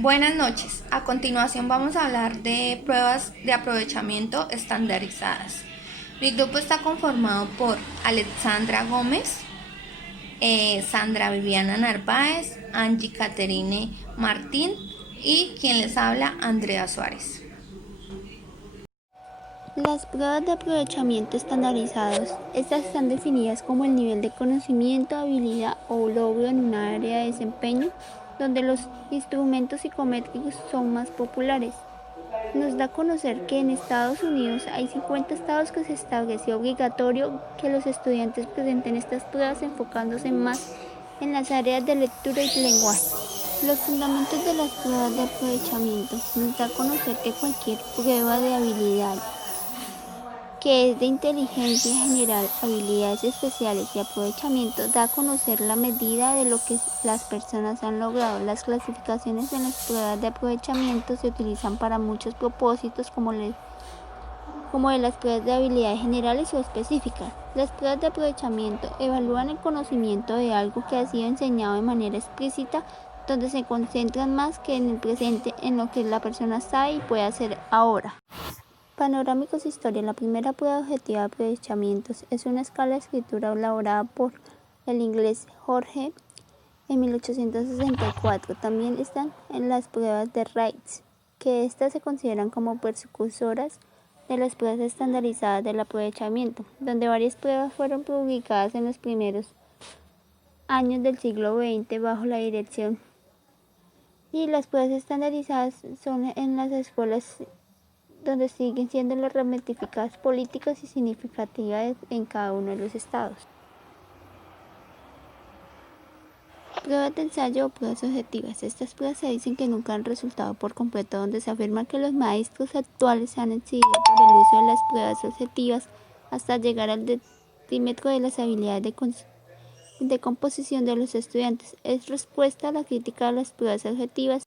Buenas noches. A continuación vamos a hablar de pruebas de aprovechamiento estandarizadas. Mi grupo está conformado por Alexandra Gómez, Sandra Viviana Narváez, Angie Caterine Martín y quien les habla, Andrea Suárez. Las pruebas de aprovechamiento estandarizados, estas están definidas como el nivel de conocimiento, habilidad o logro en una área de desempeño donde los instrumentos psicométricos son más populares. Nos da a conocer que en Estados Unidos hay 50 estados que se estableció obligatorio que los estudiantes presenten estas pruebas enfocándose más en las áreas de lectura y lenguaje. Los fundamentos de las pruebas de aprovechamiento nos da a conocer que cualquier prueba de habilidad que es de inteligencia general, habilidades especiales y aprovechamiento, da a conocer la medida de lo que las personas han logrado. Las clasificaciones en las pruebas de aprovechamiento se utilizan para muchos propósitos como de las pruebas de habilidades generales o específicas. Las pruebas de aprovechamiento evalúan el conocimiento de algo que ha sido enseñado de manera explícita, donde se concentran más que en el presente en lo que la persona sabe y puede hacer ahora. Panorámicos Historia. La primera prueba objetiva de aprovechamientos es una escala de escritura elaborada por el inglés George en 1864. También están en las pruebas de Reitz, que estas se consideran como precursoras de las pruebas estandarizadas del aprovechamiento, donde varias pruebas fueron publicadas en los primeros años del siglo XX bajo la dirección. Y las pruebas estandarizadas son en las escuelas donde siguen siendo las ramificaciones políticas y significativas en cada uno de los estados. Pruebas de ensayo o pruebas objetivas. Estas pruebas se dicen que nunca han resultado por completo, donde se afirma que los maestros actuales se han excedido por el uso de las pruebas objetivas hasta llegar al detrimento de las habilidades de composición de los estudiantes. Es respuesta a la crítica de las pruebas objetivas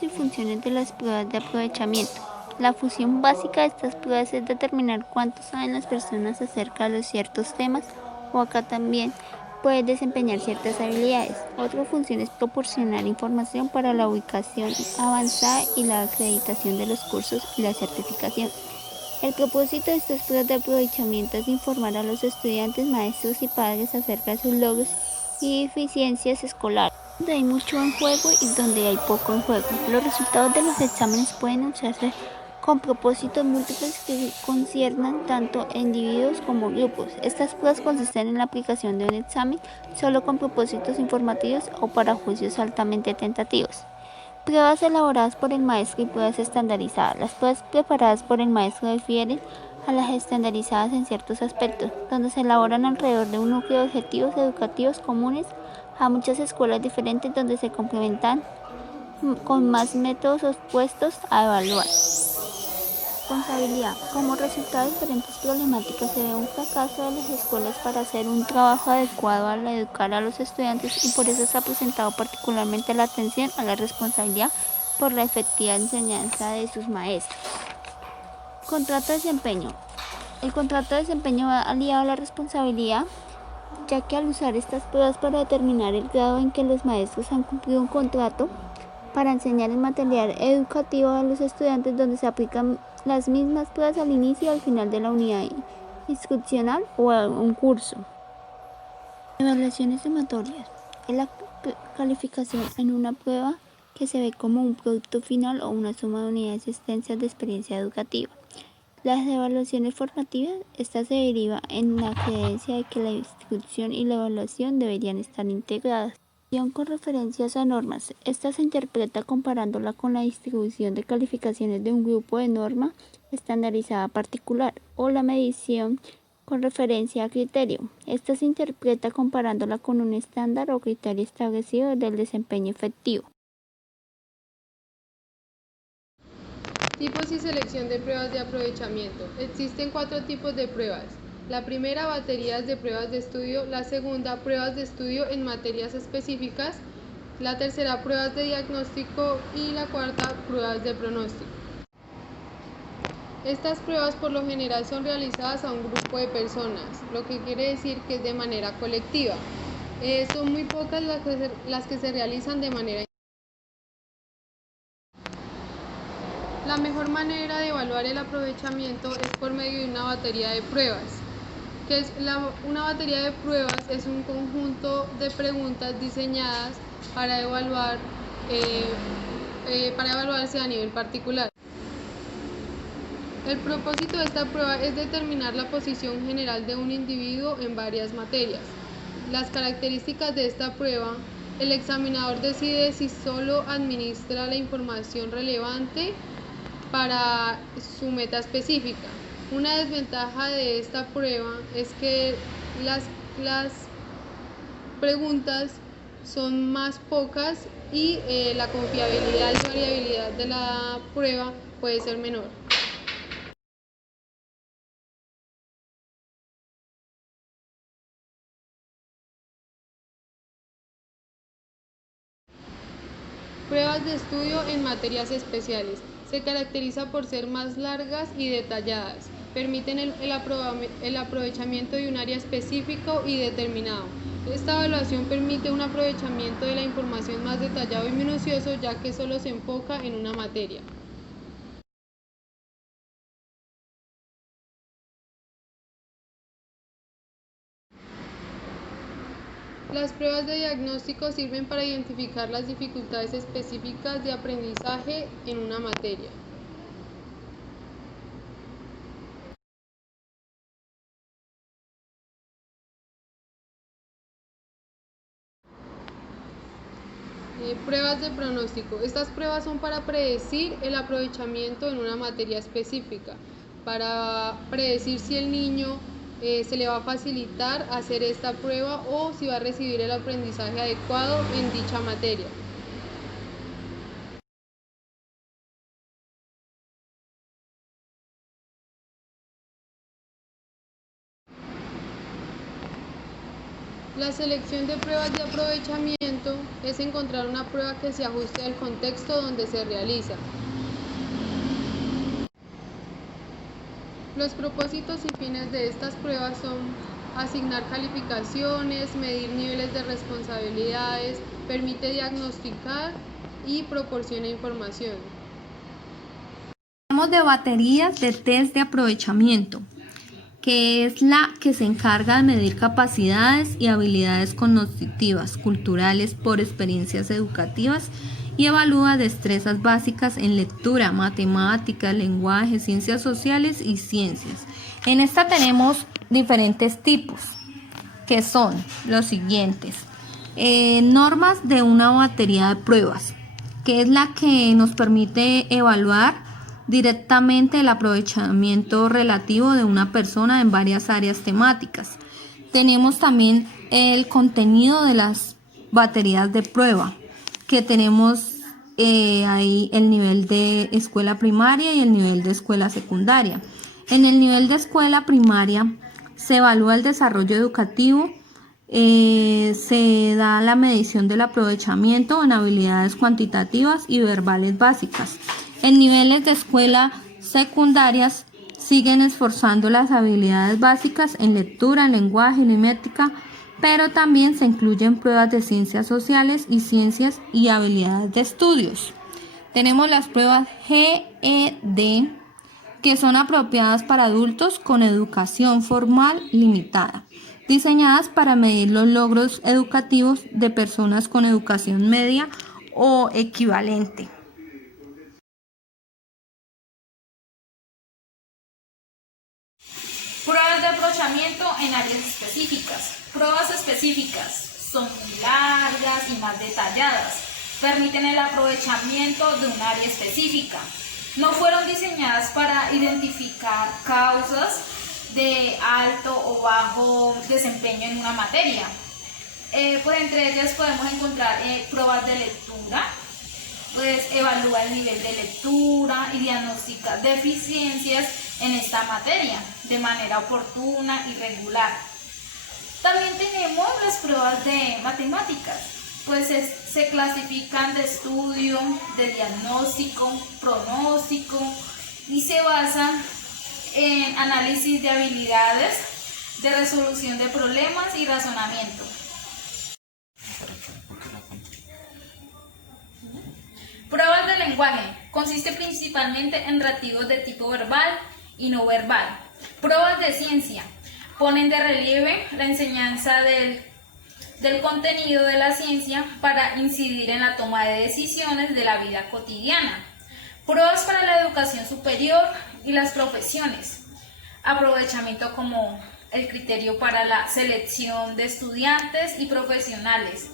y funciones de las pruebas de aprovechamiento. La función básica de estas pruebas es determinar cuánto saben las personas acerca de los ciertos temas, o acá también puede desempeñar ciertas habilidades. Otra función es proporcionar información para la ubicación avanzada y la acreditación de los cursos y la certificación. El propósito de estas pruebas de aprovechamiento es informar a los estudiantes, maestros y padres acerca de sus logros y deficiencias escolares, donde hay mucho en juego y donde hay poco en juego. Los resultados de los exámenes pueden usarse con propósitos múltiples que conciernan tanto a individuos como grupos. Estas pruebas consisten en la aplicación de un examen solo con propósitos informativos o para juicios altamente tentativos. Pruebas elaboradas por el maestro y pruebas estandarizadas. Las pruebas preparadas por el maestro difieren a las estandarizadas en ciertos aspectos, donde se elaboran alrededor de un núcleo de objetivos educativos comunes a muchas escuelas diferentes, donde se complementan con más métodos opuestos a evaluar. Responsabilidad. Como resultado de diferentes problemáticas se ve un fracaso de las escuelas para hacer un trabajo adecuado al educar a los estudiantes, y por eso se ha presentado particularmente la atención a la responsabilidad por la efectiva enseñanza de sus maestros. Contrato de desempeño. El contrato de desempeño va aliado a la responsabilidad, ya que al usar estas pruebas para determinar el grado en que los maestros han cumplido un contrato para enseñar el material educativo a los estudiantes, donde se aplican las mismas pruebas al inicio y al final de la unidad instruccional o a un curso. Evaluaciones sumatorias. Es la calificación en una prueba que se ve como un producto final o una suma de unidades extensas de experiencia educativa. Las evaluaciones formativas, esta se deriva en la creencia de que la instrucción y la evaluación deberían estar integradas. Con referencias a normas. Esta se interpreta comparándola con la distribución de calificaciones de un grupo de norma estandarizada particular, o la medición con referencia a criterio. Esta se interpreta comparándola con un estándar o criterio establecido del desempeño efectivo. Tipos y selección de pruebas de aprovechamiento. Existen 4 tipos de pruebas. La primera, baterías de pruebas de estudio. La segunda, pruebas de estudio en materias específicas. La tercera, pruebas de diagnóstico. Y la cuarta, pruebas de pronóstico. Estas pruebas por lo general son realizadas a un grupo de personas, lo que quiere decir que es de manera colectiva. Son muy pocas las que se realizan de manera La mejor manera de evaluar el aprovechamiento es por medio de una batería de pruebas. Una batería de pruebas es un conjunto de preguntas diseñadas para evaluarse a nivel particular. El propósito de esta prueba es determinar la posición general de un individuo en varias materias. Las características de esta prueba: el examinador decide si solo administra la información relevante para su meta específica. Una desventaja de esta prueba es que las preguntas son más pocas y la confiabilidad y variabilidad de la prueba puede ser menor. Pruebas de estudio en materias especiales. Se caracteriza por ser más largas y detalladas. Permiten el aprovechamiento de un área específico y determinado. Esta evaluación permite un aprovechamiento de la información más detallado y minucioso, ya que solo se enfoca en una materia. Las pruebas de diagnóstico sirven para identificar las dificultades específicas de aprendizaje en una materia. Pruebas de pronóstico. Estas pruebas son para predecir el aprovechamiento en una materia específica, para predecir si el niño se le va a facilitar hacer esta prueba o si va a recibir el aprendizaje adecuado en dicha materia. La selección de pruebas de aprovechamiento es encontrar una prueba que se ajuste al contexto donde se realiza. Los propósitos y fines de estas pruebas son asignar calificaciones, medir niveles de responsabilidades, permite diagnosticar y proporciona información. Hablamos de baterías de test de aprovechamiento, que es la que se encarga de medir capacidades y habilidades cognitivas, culturales por experiencias educativas y evalúa destrezas básicas en lectura, matemáticas, lenguaje, ciencias sociales y ciencias. En esta tenemos diferentes tipos, que son los siguientes. Normas de una batería de pruebas, que es la que nos permite evaluar directamente el aprovechamiento relativo de una persona en varias áreas temáticas. Tenemos también el contenido de las baterías de prueba, que tenemos ahí el nivel de escuela primaria y el nivel de escuela secundaria. En el nivel de escuela primaria se evalúa el desarrollo educativo, se da la medición del aprovechamiento en habilidades cuantitativas y verbales básicas. En niveles de escuela secundarias siguen esforzando las habilidades básicas en lectura, lenguaje y numérica, pero también se incluyen pruebas de ciencias sociales y ciencias y habilidades de estudios. Tenemos las pruebas GED, que son apropiadas para adultos con educación formal limitada, diseñadas para medir los logros educativos de personas con educación media o equivalente. Pruebas de aprovechamiento en áreas específicas. Pruebas específicas son muy largas y más detalladas. Permiten el aprovechamiento de un área específica. No fueron diseñadas para identificar causas de alto o bajo desempeño en una materia. Pues entre ellas podemos encontrar pruebas de lectura, pues evalúa el nivel de lectura y diagnostica deficiencias en esta materia de manera oportuna y regular. También tenemos las pruebas de matemáticas, pues se clasifican de estudio, de diagnóstico, pronóstico y se basan en análisis de habilidades, de resolución de problemas y razonamiento. Pruebas de lenguaje. Consiste principalmente en reactivos de tipo verbal y no verbal. Pruebas de ciencia. Ponen de relieve la enseñanza del contenido de la ciencia para incidir en la toma de decisiones de la vida cotidiana. Pruebas para la educación superior y las profesiones. Aprovechamiento como el criterio para la selección de estudiantes y profesionales.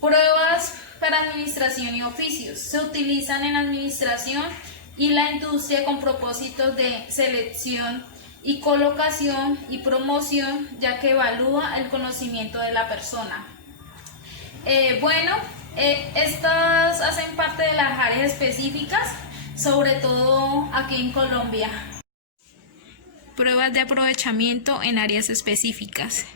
Pruebas para administración y oficios. Se utilizan en administración y la industria con propósitos de selección y colocación y promoción, ya que evalúa el conocimiento de la persona. Estas hacen parte de las áreas específicas, sobre todo aquí en Colombia. Pruebas de aprovechamiento en áreas específicas.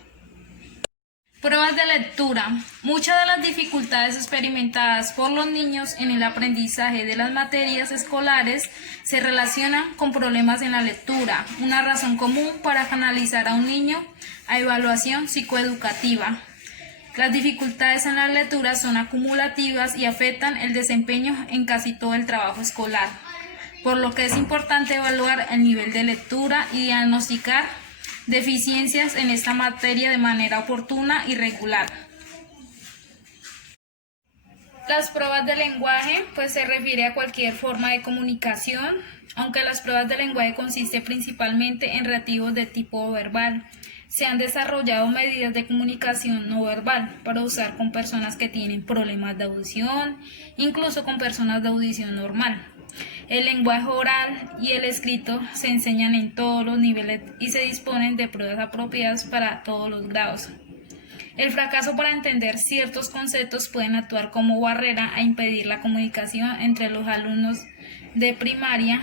Pruebas de lectura. Muchas de las dificultades experimentadas por los niños en el aprendizaje de las materias escolares se relacionan con problemas en la lectura, una razón común para canalizar a un niño a evaluación psicoeducativa. Las dificultades en la lectura son acumulativas y afectan el desempeño en casi todo el trabajo escolar, por lo que es importante evaluar el nivel de lectura y diagnosticar deficiencias en esta materia de manera oportuna y regular. Las pruebas de lenguaje se refiere a cualquier forma de comunicación, aunque las pruebas de lenguaje consisten principalmente en reactivos de tipo verbal. Se han desarrollado medidas de comunicación no verbal para usar con personas que tienen problemas de audición, incluso con personas de audición normal. El lenguaje oral y el escrito se enseñan en todos los niveles y se disponen de pruebas apropiadas para todos los grados. El fracaso para entender ciertos conceptos pueden actuar como barrera a impedir la comunicación entre los alumnos de primaria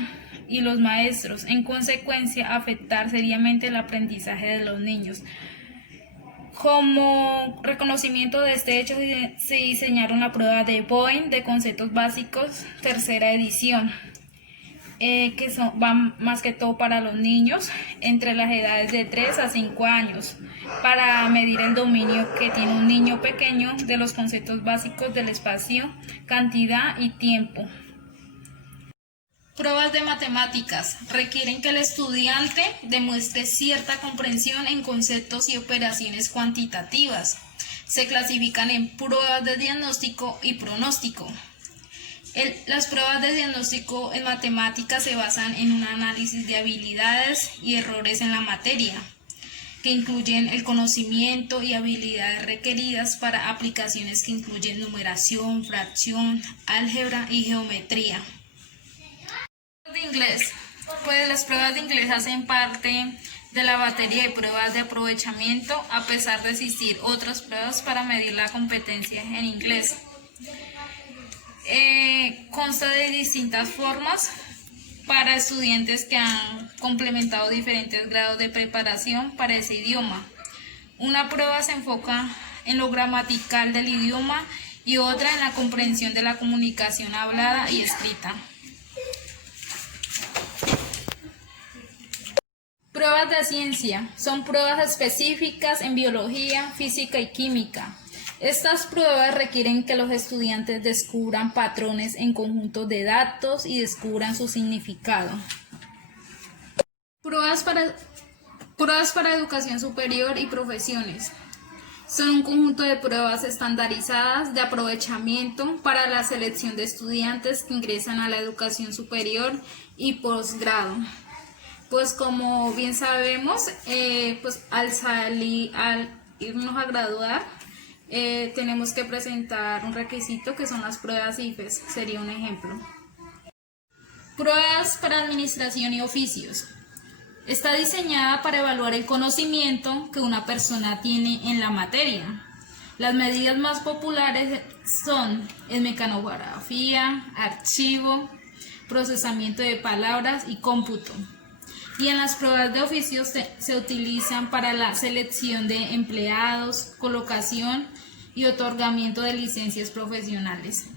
y los maestros, en consecuencia afectar seriamente el aprendizaje de los niños. Como reconocimiento de este hecho se diseñaron la prueba de Bowen de conceptos básicos, tercera edición, que van más que todo para los niños entre las edades de 3 a 5 años, para medir el dominio que tiene un niño pequeño de los conceptos básicos del espacio, cantidad y tiempo. Pruebas de matemáticas requieren que el estudiante demuestre cierta comprensión en conceptos y operaciones cuantitativas. Se clasifican en pruebas de diagnóstico y pronóstico. Las pruebas de diagnóstico en matemáticas se basan en un análisis de habilidades y errores en la materia, que incluyen el conocimiento y habilidades requeridas para aplicaciones que incluyen numeración, fracción, álgebra y geometría. De inglés. Las pruebas de inglés hacen parte de la batería de pruebas de aprovechamiento, a pesar de existir otras pruebas para medir la competencia en inglés. Consta de distintas formas para estudiantes que han complementado diferentes grados de preparación para ese idioma. Una prueba se enfoca en lo gramatical del idioma y otra en la comprensión de la comunicación hablada y escrita. Pruebas de ciencia son pruebas específicas en biología, física y química. Estas pruebas requieren que los estudiantes descubran patrones en conjuntos de datos y descubran su significado. Pruebas para educación superior y profesiones. Son un conjunto de pruebas estandarizadas de aprovechamiento para la selección de estudiantes que ingresan a la educación superior y posgrado. Como bien sabemos, al irnos a graduar, tenemos que presentar un requisito que son las pruebas IFES, sería un ejemplo. Pruebas para administración y oficios. Está diseñada para evaluar el conocimiento que una persona tiene en la materia. Las medidas más populares son mecanografía, archivo, procesamiento de palabras y cómputo. Y en las pruebas de oficios se utilizan para la selección de empleados, colocación y otorgamiento de licencias profesionales.